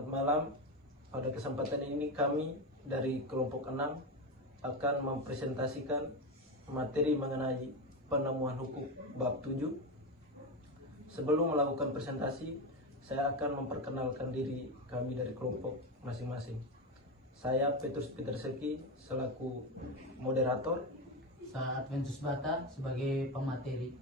Selamat malam. Pada kesempatan ini kami dari kelompok 6 akan mempresentasikan materi mengenai penemuan hukum bab 7. Sebelum melakukan presentasi, saya akan memperkenalkan diri kami dari kelompok masing-masing. Saya Petrus Peterseki selaku moderator. Saya Adventus Bata sebagai pemateri.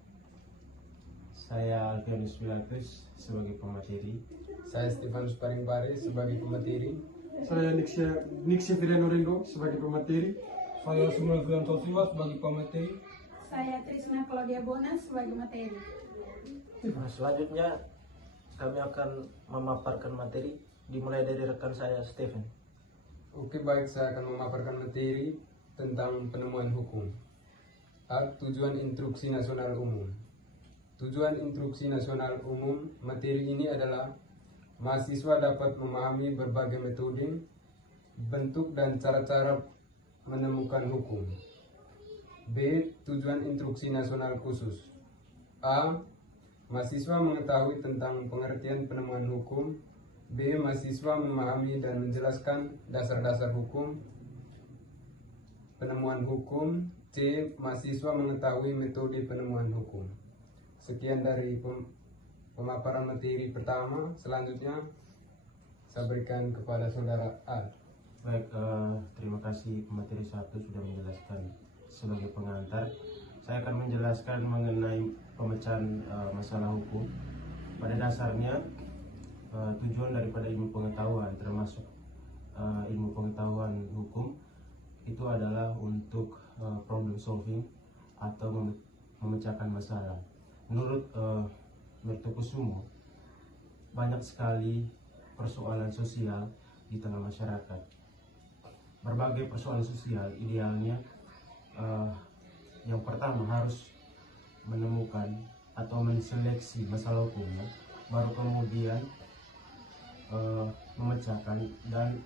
Saya Alfianus Pilatus sebagai pemateri. Saya Stefanus Paringpare sebagai pemateri. Saya Nixia Firiano Ringo sebagai pemateri. Saya Samuel Fian Sosiwa sebagai pemateri. Saya Trisna Claudia Bona sebagai materi. Nah, selanjutnya kami akan memaparkan materi dimulai dari rekan saya Stephen. Oke, baik, saya akan memaparkan materi tentang penemuan hukum. Tujuan Instruksi Nasional Umum. Tujuan Instruksi Nasional Umum materi ini adalah mahasiswa dapat memahami berbagai metode, bentuk dan cara-cara menemukan hukum. B. Tujuan Instruksi Nasional Khusus. A. Mahasiswa mengetahui tentang pengertian penemuan hukum. B. Mahasiswa memahami dan menjelaskan dasar-dasar hukum penemuan hukum. C. Mahasiswa mengetahui metode penemuan hukum. Sekian dari pemaparan materi pertama. Selanjutnya saya berikan kepada saudara A. Baik, terima kasih pemateri 1 sudah menjelaskan sebagai pengantar. Saya akan menjelaskan mengenai pemecahan masalah hukum. Pada dasarnya tujuan daripada ilmu pengetahuan termasuk ilmu pengetahuan hukum itu adalah untuk problem solving atau memecahkan masalah. Menurut Mertokusumo, banyak sekali persoalan sosial di tengah masyarakat. Berbagai persoalan sosial idealnya yang pertama harus menemukan atau menseleksi masalah hukumnya, baru kemudian memecahkan dan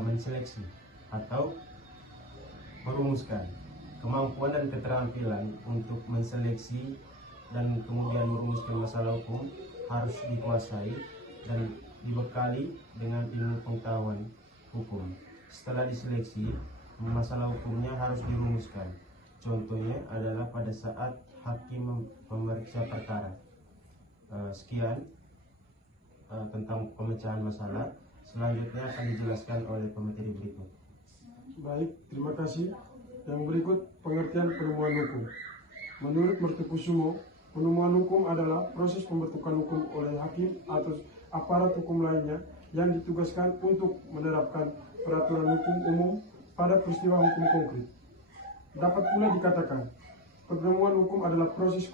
menseleksi atau merumuskan. Kemampuan dan keterampilan untuk menseleksi dan kemudian merumuskan masalah hukum harus dikuasai dan dibekali dengan ilmu pengetahuan hukum. Setelah diseleksi, masalah hukumnya harus dirumuskan. Contohnya adalah pada saat hakim memeriksa perkara. Sekian tentang pemecahan masalah. Selanjutnya akan dijelaskan oleh pemateri berikut. Baik, terima kasih. Yang berikut pengertian penemuan hukum. Menurut Mertokusumo, penemuan hukum adalah proses pembentukan hukum oleh hakim atau aparat hukum lainnya yang ditugaskan untuk menerapkan peraturan hukum umum pada peristiwa hukum konkret. Dapat pula dikatakan, penemuan hukum adalah proses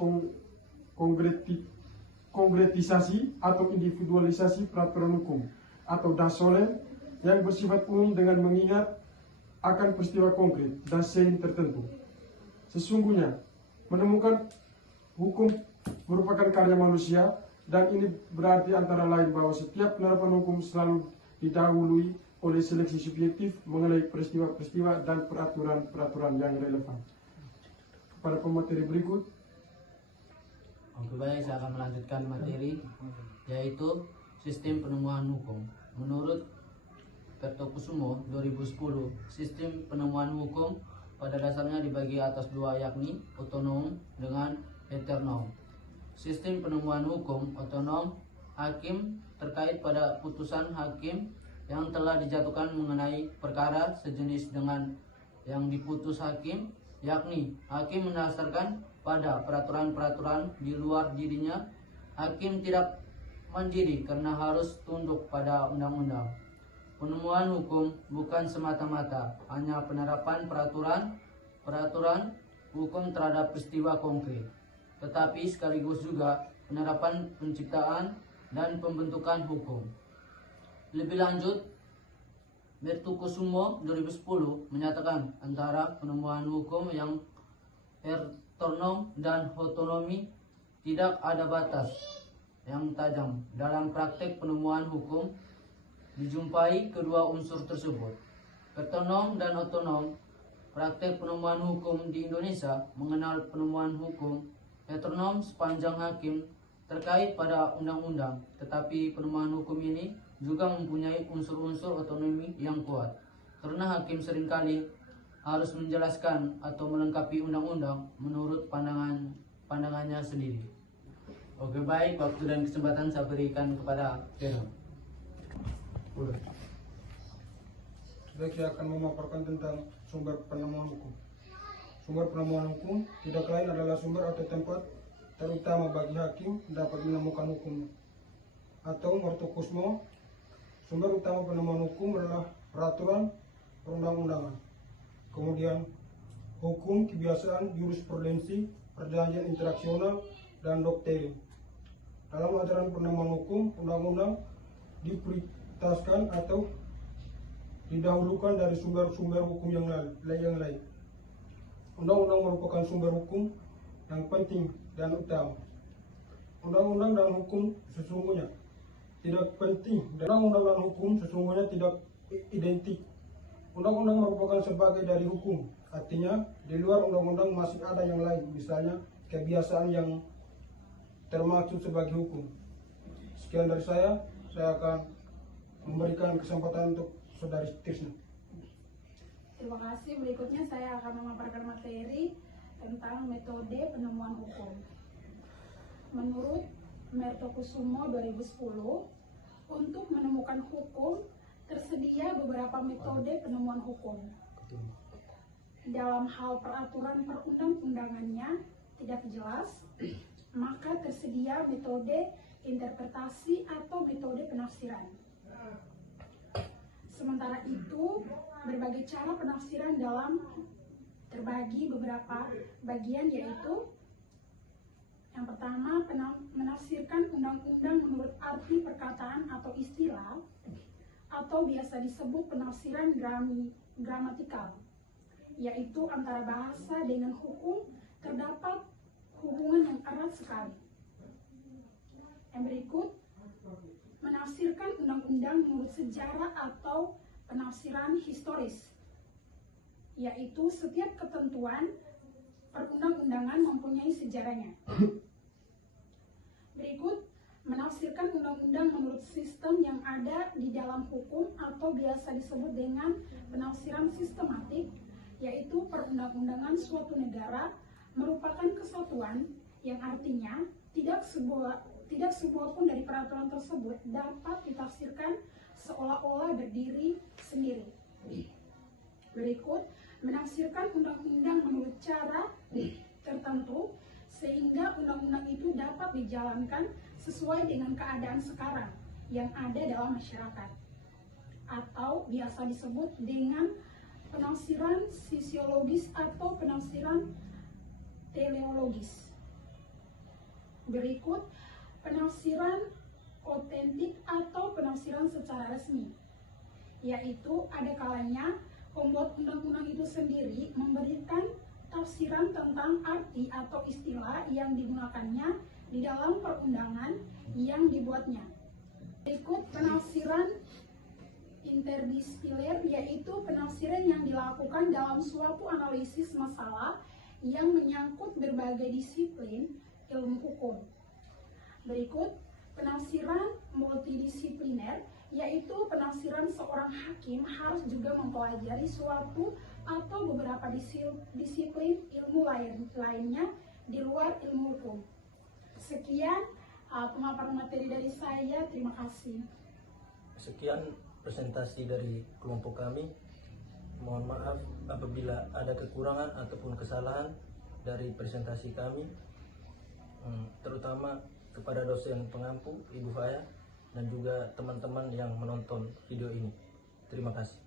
konkretisasi atau individualisasi peraturan hukum atau dasole yang bersifat umum dengan mengingat akan peristiwa konkret dan scene tertentu. Sesungguhnya, menemukan hukum merupakan karya manusia dan ini berarti antara lain bahwa setiap penerapan hukum selalu didahului oleh seleksi subjektif mengenai peristiwa-peristiwa dan peraturan-peraturan yang relevan. Pada pemateri berikut. Oke, baik, saya akan melanjutkan materi yaitu sistem penemuan hukum. Menurut Mertokusumo 2010, sistem penemuan hukum pada dasarnya dibagi atas dua, yakni otonom dengan heteronom. Sistem penemuan hukum otonom, hakim terkait pada putusan hakim yang telah dijatuhkan mengenai perkara sejenis dengan yang diputus hakim, yakni hakim mendasarkan pada peraturan-peraturan di luar dirinya. Hakim tidak mandiri karena harus tunduk pada undang-undang. Penemuan hukum bukan semata-mata hanya penerapan peraturan hukum terhadap peristiwa konkret, tetapi sekaligus juga penerapan penciptaan dan pembentukan hukum. Lebih lanjut, Mertokusumo 2010 menyatakan antara penemuan hukum yang heteronom dan otonomi tidak ada batas yang tajam. Dalam praktek penemuan hukum dijumpai kedua unsur tersebut. Heteronom dan otonom. Praktek penemuan hukum di Indonesia mengenal penemuan hukum heteronom sepanjang hakim terkait pada undang-undang, tetapi penemuan hukum ini juga mempunyai unsur-unsur otonomi yang kuat, karena hakim seringkali harus menjelaskan atau melengkapi undang-undang menurut pandangannya sendiri. Oke, baik, waktu dan kesempatan saya berikan kepada Vero. Baik, saya akan memaparkan tentang sumber penemuan hukum. Sumber penemuan hukum tidak lain adalah sumber atau tempat terutama bagi hakim dapat menemukan hukum. Atau Mortokusmo, sumber utama penemuan hukum adalah peraturan perundang-undangan. Kemudian hukum, kebiasaan, jurisprudensi, perjanjian interaksional, dan doktrin. Dalam ajaran penemuan hukum, undang-undang diprioritaskan atau didahulukan dari sumber-sumber hukum yang lain. Undang-undang merupakan sumber hukum yang penting dan utama. Undang-undang dan hukum sesungguhnya tidak penting, dan undang-undang dan hukum sesungguhnya tidak identik. Undang-undang merupakan sebagai dari hukum, artinya di luar undang-undang masih ada yang lain, misalnya kebiasaan yang termaksud sebagai hukum. Sekian dari saya akan memberikan kesempatan untuk Saudari Trisna. Terima kasih. Berikutnya saya akan memaparkan materi tentang metode penemuan hukum. Menurut Mertokusumo 2010, untuk menemukan hukum tersedia beberapa metode penemuan hukum. Dalam hal peraturan perundang-undangannya tidak jelas, maka tersedia metode interpretasi atau metode penafsiran. Sementara itu, berbagai cara penafsiran terbagi beberapa bagian, yaitu yang pertama, menafsirkan undang-undang menurut arti perkataan atau istilah, atau biasa disebut penafsiran gramatikal, yaitu antara bahasa dengan hukum terdapat hubungan yang erat sekali. Yang berikut, menafsirkan undang-undang menurut sejarah atau penafsiran historis, yaitu setiap ketentuan perundang-undangan mempunyai sejarahnya. Berikut, menafsirkan undang-undang menurut sistem yang ada di dalam hukum atau biasa disebut dengan penafsiran sistematik, yaitu perundang-undangan suatu negara merupakan kesatuan yang artinya tidak sebuah pun dari peraturan tersebut dapat ditafsirkan seolah-olah berdiri sendiri. Berikut, menafsirkan undang-undang menurut cara tertentu sehingga undang-undang itu dapat dijalankan sesuai dengan keadaan sekarang yang ada dalam masyarakat, atau biasa disebut dengan penafsiran sosiologis atau penafsiran teleologis. Berikut, penafsiran otentik atau penafsiran secara resmi, yaitu ada kalanya pembuat undang-undang itu sendiri memberikan tafsiran tentang arti atau istilah yang digunakannya di dalam perundangan yang dibuatnya. Berikut, penafsiran interdisipliner, yaitu penafsiran yang dilakukan dalam suatu analisis masalah yang menyangkut berbagai disiplin ilmu hukum. Berikut, penafsiran multidisipliner, yaitu penafsiran seorang hakim harus juga mempelajari suatu atau beberapa disiplin ilmu lainnya di luar ilmu hukum. Sekian pemaparan materi dari saya. Terima kasih. Sekian presentasi dari kelompok kami. Mohon maaf apabila ada kekurangan ataupun kesalahan dari presentasi kami, terutama kepada dosen pengampu Ibu Faya dan juga teman-teman yang menonton video ini. Terima kasih.